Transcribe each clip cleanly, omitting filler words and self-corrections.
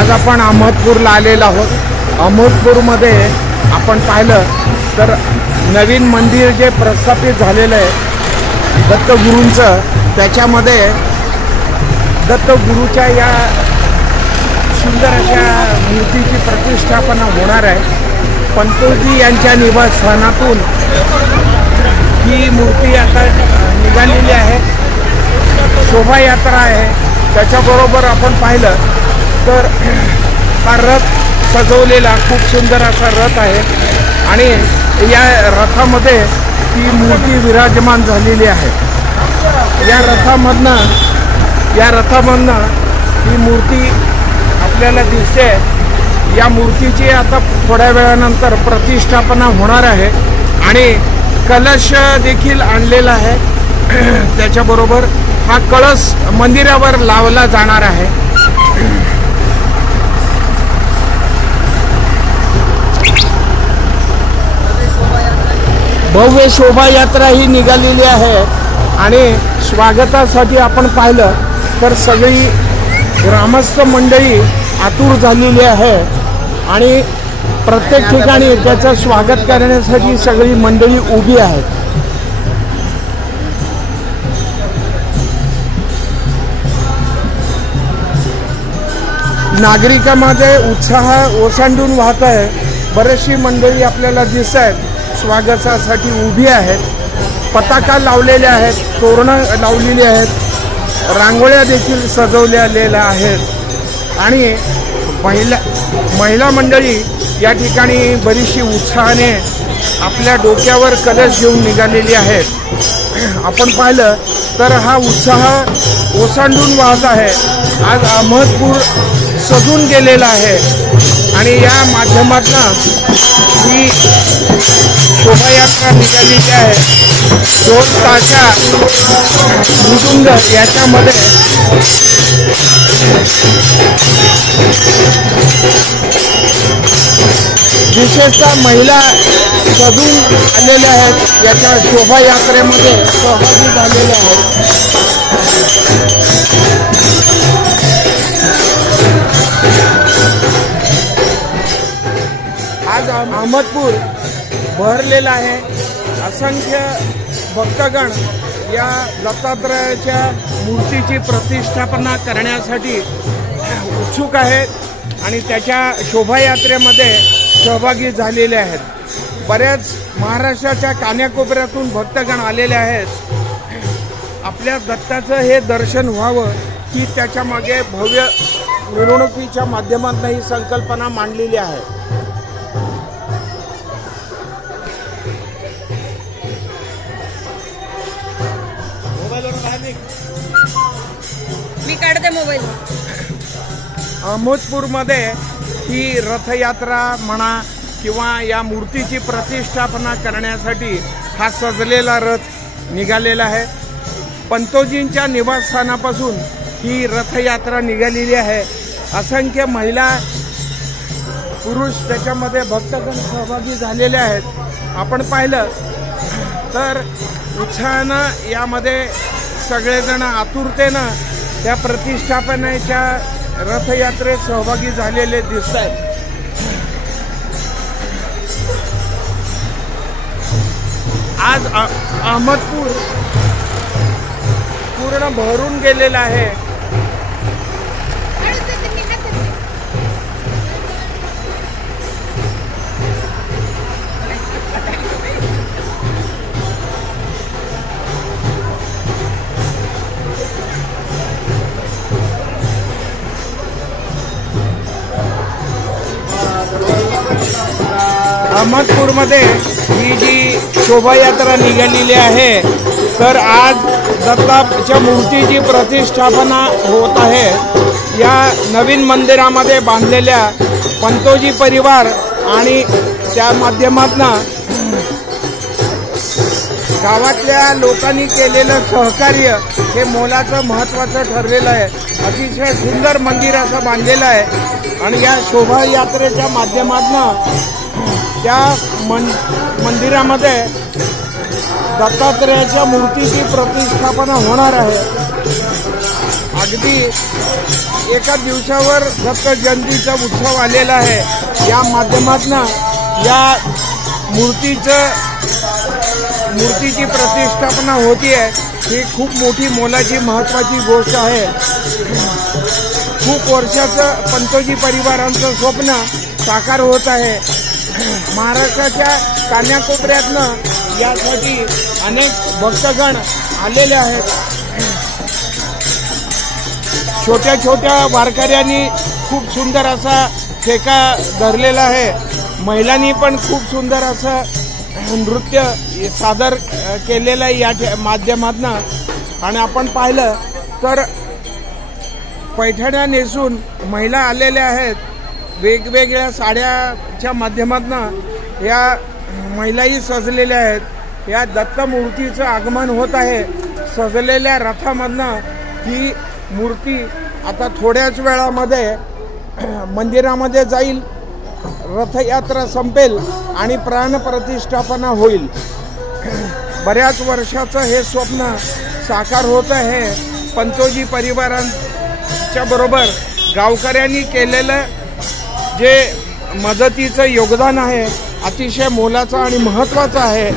आज आपण अहमदपूरला आलेलो आहोत। अहमदपूरमध्ये आपण पाहिलं तर नवीन मंदिर जे प्रस्थापित झालेलं आहे दत्तगुरूंचं, त्याच्यामध्ये दत्तगुरूच्या या सुंदर अशा मूर्तीची प्रतिष्ठापना होणार आहे। पंतोजी यांच्या निवासस्थानातून ही मूर्ती आता निघालेली आहे। शोभायात्रा आहे। त्याच्याबरोबर आपण पाहिलं तर हा रथ सजवलेला खूप सुंदर असा रथ आहे आणि या रथामध्ये ती मूर्ती विराजमान झालेली आहे। या रथामधनं ही मूर्ती आपल्याला दिसते। या मूर्तीची आता थोड्या वेळानंतर प्रतिष्ठापना होणार आहे आणि कलश देखील आणलेला आहे। त्याच्याबरोबर हा कळस मंदिरावर लावला जाणार आहे। भव्य शोभायात्रा ही निघालेली आहे आणि स्वागतासाठी आपण पाहिलं तर सगळी ग्रामस्थ मंडळी आतुर झालेली आहे आणि प्रत्येक ठिकाणी त्याचं स्वागत करण्यासाठी सगळी मंडळी उभी आहेत। नागरिकांमध्ये उत्साह ओसंडून वाहत आहे। बरीचशी मंडळी आपल्याला दिसत आहेत स्वागतासाठी उभी आहेत। पताका लावलेल्या आहेत, तोरणं लावलेली आहेत, रांगोळ्या देखील सजवलेल्या आहेत आणि महिला मंडळी या ठिकाणी बरीचशी उत्साहाने आपल्या डोक्यावर कलश घेऊन निघालेली आहेत। आपण पाहिलं तर हा उत्साह ओसंडून वाहत आहे। आज अहमदपूर सजून गेलेला आहे आणि या माध्यमातून ही शोभायात्रा निघालेली आहे। ढोल ताशा मृदुंग याच्यामध्ये विशेषतः महिला सजून आलेल्या आहेत, याच्या शोभायात्रेमध्ये सहभागी झालेल्या आहेत। आज अहमदपूर भरलेला आहे। असंख्य भक्तगण या दत्तात्रयाच्या मूर्तीची प्रतिष्ठापना करण्यासाठी उत्सुक आहेत आणि त्याच्या शोभायात्रेमध्ये सहभागी झालेले आहेत। बऱ्याच महाराष्ट्राच्या कानाकोपऱ्यातून भक्तगण आलेले आहेत। आपल्या दत्ताचं हे दर्शन व्हावं की त्याच्यामागे भव्य मिरवणुकीच्या माध्यमातून ही संकल्पना मांडलेली आहे। मी काढते मोबाईल। अहमदपूरमध्ये ही रथयात्रा म्हणा किंवा या मूर्तीची प्रतिष्ठापना करण्यासाठी हा सजलेला रथ निघालेला आहे। पंतोजींच्या निवासस्थानापासून ही रथयात्रा निघालेली आहे। असंख्य महिला पुरुष त्याच्यामध्ये भक्तगण सहभागी झालेले आहेत। आपण पाहिलं तर उत्साहानं यामध्ये सगळेजण आतुरतेनं त्या प्रतिष्ठापनेच्या रथयात्रेत सहभागी झालेले दिसत आहेत। आज अहमदपूर पूर्ण भरून गेलेला आहे। अहमदपूरमध्ये ही जी शोभायात्रा निघालेली आहे तर आज दत्ताच्या मूर्तीची प्रतिष्ठापना होत आहे। या नवीन मंदिरामध्ये बांधलेल्या पंतोजी परिवार आणि त्या माध्यमातून गावातल्या लोकांनी केलेलं सहकार्य हे मोलाचं महत्त्वाचं ठरलेलं आहे। अतिशय सुंदर मंदिर असं बांधलेलं आहे आणि या शोभायात्रेच्या माध्यमातून त्या मंदिरामध्ये दत्तात्रयाच्या मूर्तीची प्रतिष्ठापना होणार आहे। अगदी एका दिवसावर दत्त जयंतीचा उत्सव आलेला आहे. या माध्यमातून या मूर्तीची प्रतिष्ठापना होतीये. ही खूप मोठी मोलाची महत्वाची गोष्ट आहे. खूप वर्षाचं पंतोजी परिवारांचं स्वप्न साकार होत आहे. महाराष्ट्राच्या कान्याकोपऱ्यातनं यासाठी अनेक भक्तगण आलेले आहेत. छोट्या छोट्या वारकऱ्यांनी खूप सुंदर असा ठेका धरलेला आहे. महिलांनी पण खूप सुंदर असं नृत्य सादर केलेलं आहे या माध्यमातून. आणि आपण पाहिलं तर पैठण्या नेसून महिला आलेल्या आहेत. वेगवेगळ्या साड्याच्या माध्यमातून या महिलाही सजलेल्या आहेत. या दत्त मूर्तीचं आगमन होत आहे. सजलेल्या रथामधनं ही मूर्ती आता थोड्याच वेळामध्ये मंदिरामध्ये जाईल. रथयात्रा संपेल आणि प्राणप्रतिष्ठापना होईल. बऱ्याच वर्षाचं हे स्वप्न साकार होत आहे. पंतोजी परिवारांच्या बरोबर गावकऱ्यांनी केलेलं जे मदतीचं योगदान आहे अतिशय मोलाचं आणि महत्त्वाचं आहे.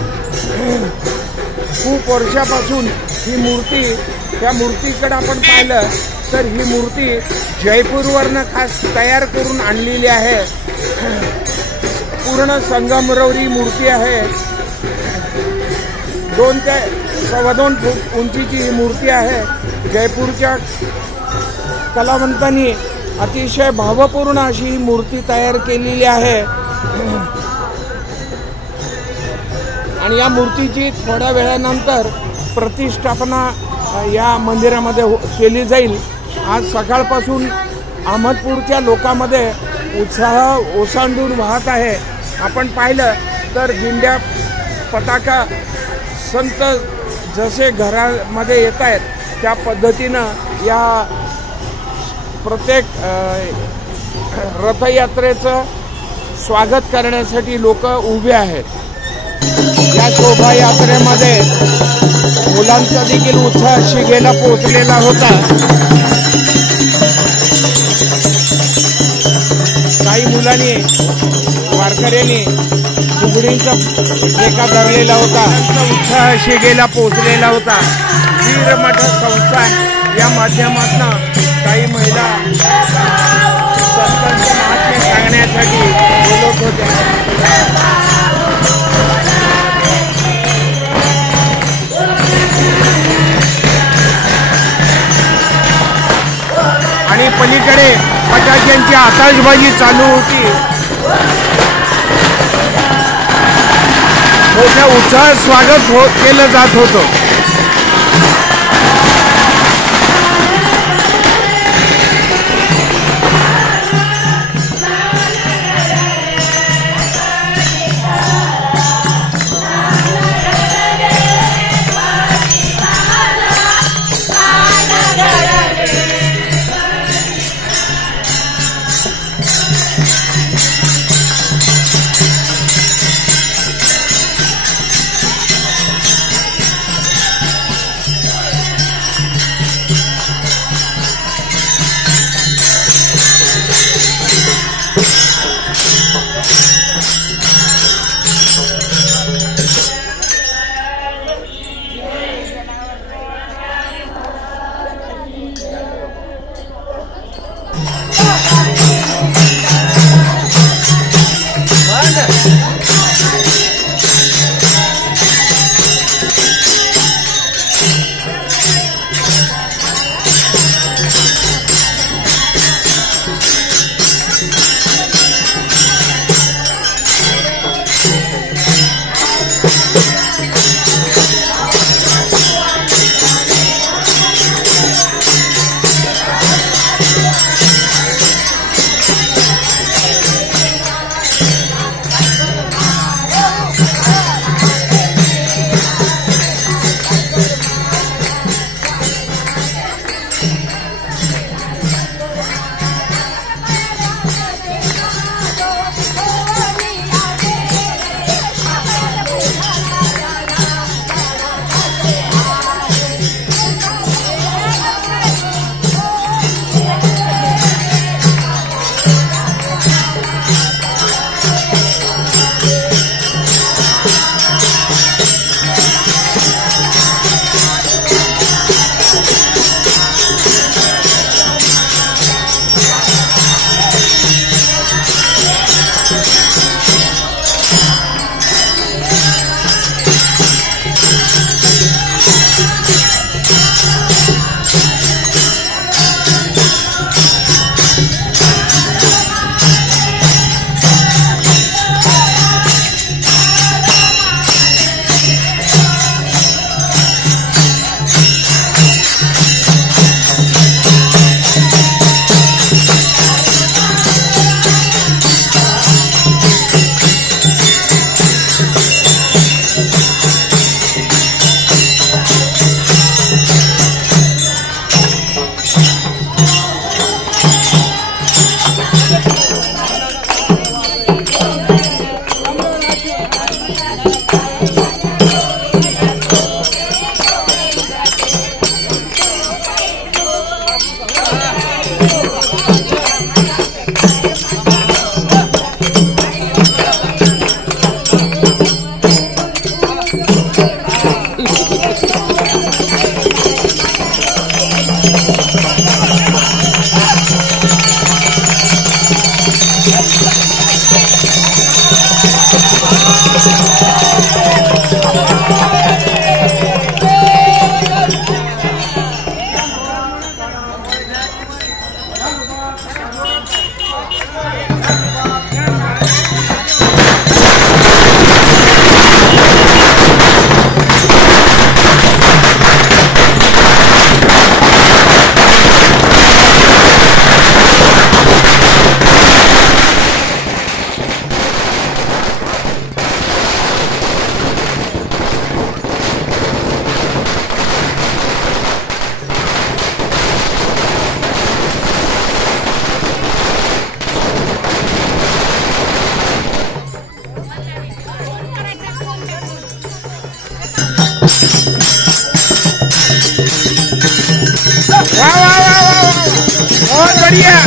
खूप वर्षापासून ही मूर्ती, त्या मूर्तीकडे आपण पाहिलं तर ही मूर्ती जयपूरवरनं खास तयार करून आणलेली आहे. पूर्ण संगमरवरी मूर्ती आहे. 2 ते 2.25 फूट उंचीची ही मूर्ती आहे. जयपूरच्या कलावंतांनी अतिशय भावपूर्ण अशी ही मूर्ती तयार केलेली आहे. आणि या मूर्तीची थोड्या वेळानंतर प्रतिष्ठापना या मंदिरामध्ये केली जाईल. आज सकाळपासून अहमदपूरच्या लोकांमध्ये उत्साह ओसांडून वाहत आहे. आपण पाहिलं तर दिंड्या, पताका, संत जसे घरामध्ये येत आहेत त्या पद्धतीनं या प्रत्येक रथयात्रेचं स्वागत करण्यासाठी लोक उभे आहेत. या शोभायात्रेमध्ये मुलांचा देखील उत्साह शिगेला पोहोचलेला होता. काही मुलांनी, वारकऱ्यांनी फुगडींचा ठेका धरलेला होता. उत्साह शिगेला पोहोचलेला होता. वीरमठ संस्थान या माध्यमातून काही महिला संतांचे महात्म्य सांगण्यासाठी बोलत होत्या. आणि पलीकडे फटाक्यांची आतषबाजी चालू होती. मोठ्या उत्साहात स्वागत केलं जात होतं. बढ़िया।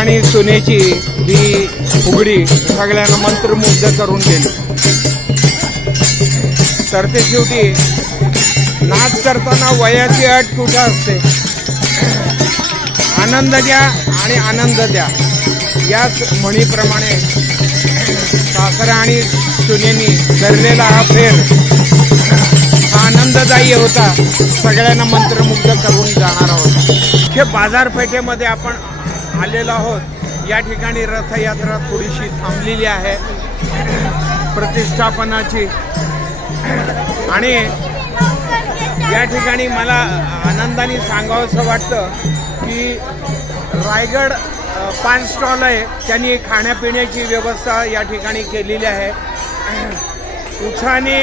आणि सोन्याची ही फुगडी सगळ्यांना मंत्रमुग्ध करून गेली। तर ते शेवटी नाच करताना वयाची अट कुठे असते, आनंद घ्या आणि आनंद द्या याच म्हणीप्रमाणे सासरा आणि सुनेनी धरलेला हा फेर हा आनंददायी होता, सगळ्यांना मंत्रमुग्ध करून जाणारा होता। हे बाजारपेठेमध्ये आपण आलेलो आहोत। या ठिकाणी रथयात्रा थोडीशी थांबलेली आहे प्रतिष्ठापनाची, आणि या ठिकाणी मला आनंदाने सांगावंसं वाटतं की रायगड पान स्टॉल आहे, त्यांनी खाण्यापिण्याची व्यवस्था या ठिकाणी केलेली आहे। उत्साहाने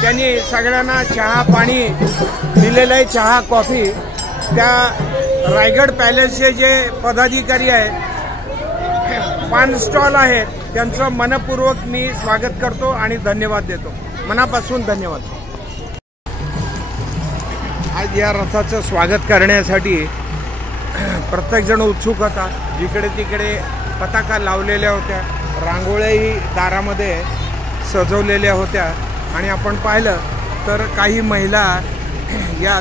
त्यांनी सगळ्यांना चहा पाणी दिलेलं आहे, चहा कॉफी। त्या रायगड पॅलेसचे जे पदाधिकारी आहेत, पान स्टॉल आहेत, त्यांचं मनपूर्वक मी स्वागत करतो आणि धन्यवाद देतो, मनापासून धन्यवाद। आज या रथाचं स्वागत करण्यासाठी प्रत्येकजण उत्सुक होता। जिकडे तिकडे पताका लावलेल्या होत्या, रांगोळ्याही दारामध्ये सजवलेल्या होत्या, आणि आपण पाहिलं तर काही महिला या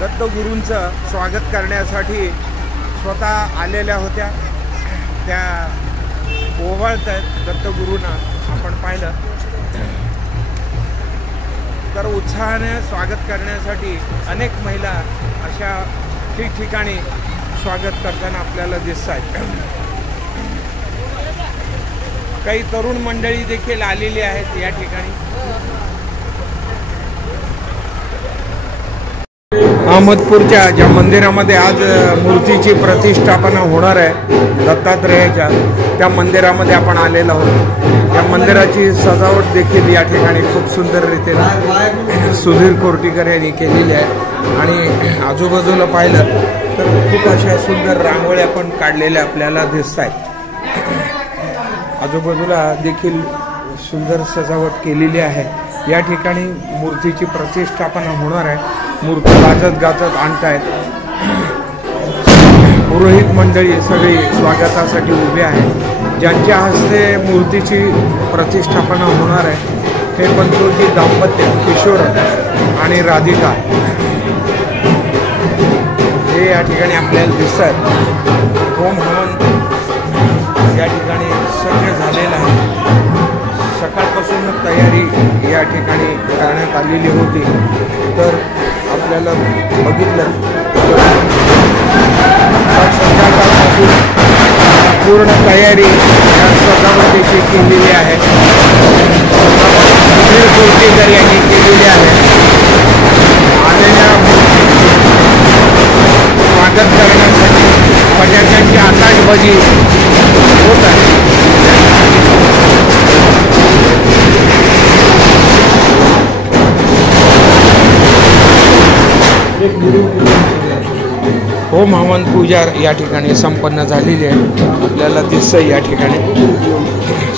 दत्तगुरूंचं स्वागत करण्यासाठी स्वतः आलेल्या होत्या। त्या ओवाळत आहेत दत्तगुरूंना, आपण पाहिलं तर उत्साहाने स्वागत करण्यासाठी अनेक महिला अशा ठिकठिकाणी स्वागत करताना आपल्याला दिसत आहेत। काही तरुण मंडळी देखील आलेली आहेत या ठिकाणी। अहमदपूरच्या ज्या मंदिरामध्ये आज मूर्तीची प्रतिष्ठापना होणार आहे दत्तात्रेयाच्या, त्या मंदिरामध्ये आपण आलेलो आहोत। त्या मंदिराची सजावट देखील या ठिकाणी खूप सुंदर रीतीने सुधीर कोर्टीकर यांनी केलेली आहे आणि आजूबाजूला पाहिलं तर खूप अशा सुंदर रांगोळ्या पण काढलेल्या आपल्याला दिसत आहेत। आजूबाजूला देखील सुंदर सजावट केलेली आहे। या ठिकाणी मूर्तीची प्रतिष्ठापना होणार आहे। मूर्ती वाजत गाजत आणतायत। पुरोहित मंडळी सगळी स्वागतासाठी उभे आहेत। ज्यांच्या हस्ते मूर्तीची प्रतिष्ठापना होणार आहे हे बंधूजी दाम्पत्य किशोर आणि राधिका हे या ठिकाणी आपल्याला दिसतात। होम हवन या ठिकाणी सज्ज झालेलं आहे। सकाळपासून तयारी या ठिकाणी करण्यात आलेली होती, तर आपल्याला बघितलं संध्याकाळपासून पूर्ण तयारी या सजावटीची केलेली आहे। सुधीर कोर्टीकर यांनी केलेली आहे। आलेल्या स्वागत करण्यासाठी फटाक्यांची आताशबाजी होत आहे। होम हवन पूजा या ठिकाणी संपन्न झालेली आहे। आपल्याला दिसतं या ठिकाणी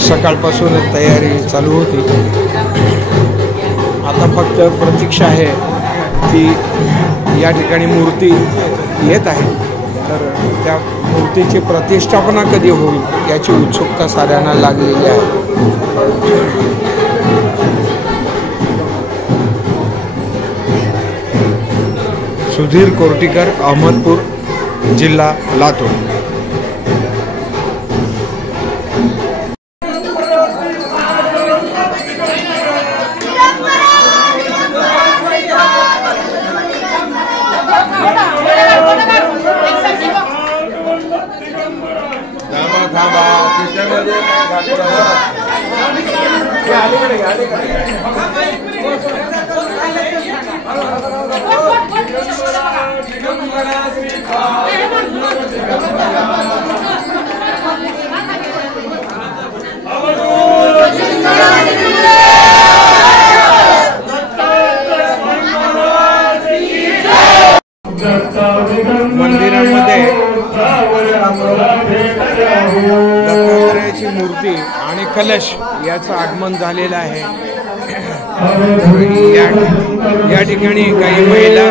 सकाळपासूनच तयारी चालू होती। आता फक्त प्रतीक्षा आहे की या ठिकाणी मूर्ती येत आहे, तर त्या मूर्तीची प्रतिष्ठापना कधी होईल याची उत्सुकता साऱ्यांना लागलेली आहे। सुधीर कोर्टीकर, अहमदपूर, जिल्हा लातूर। मंदिरामध्ये दत्तात्रेयाची मूर्ती आणि कलश याचं आगमन झालेलं आहे। या ठिकाणी काही महिला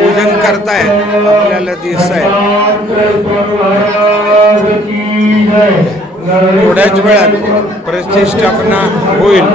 पूजन करतायत आपल्याला दिसत आहे। थोड्याच वेळात प्रतिष्ठापना होईल।